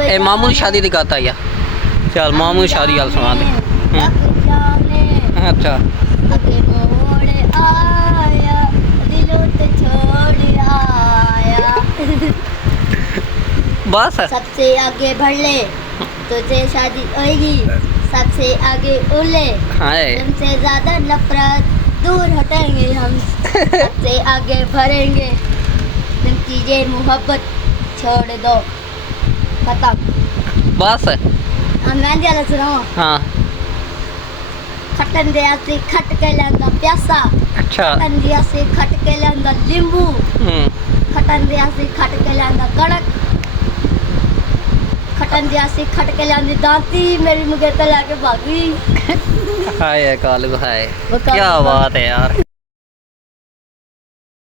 ए मामू की शादी दिखाता या चल मामू की शादी वाल सुना दे। अच्छा आगे मोड़ आया दिलों ते छोड़ आया। बस सबसे आगे बढ़ ले तुझे शादी होएगी, सबसे आगे उड़े हाय तुमसे ज्यादा नफरत दूर हटेंगे हम, सबसे आगे बढ़ेंगे तुमकी ये मोहब्बत छोड़ दो खत्म। बस मैं क्या सुनाओ हाँ खटन दिया से खट के लेंदा प्यासा, अच्छा खटन दिया से खट के लेंदा नींबू, खटन दिया से खट के लेंदा कड़क, खटन दिया से खट के लेंदी दांती मेरी मुझे तो लाके भागी। हाय कालू हाय बताओ, क्या बताओ। बात है यार।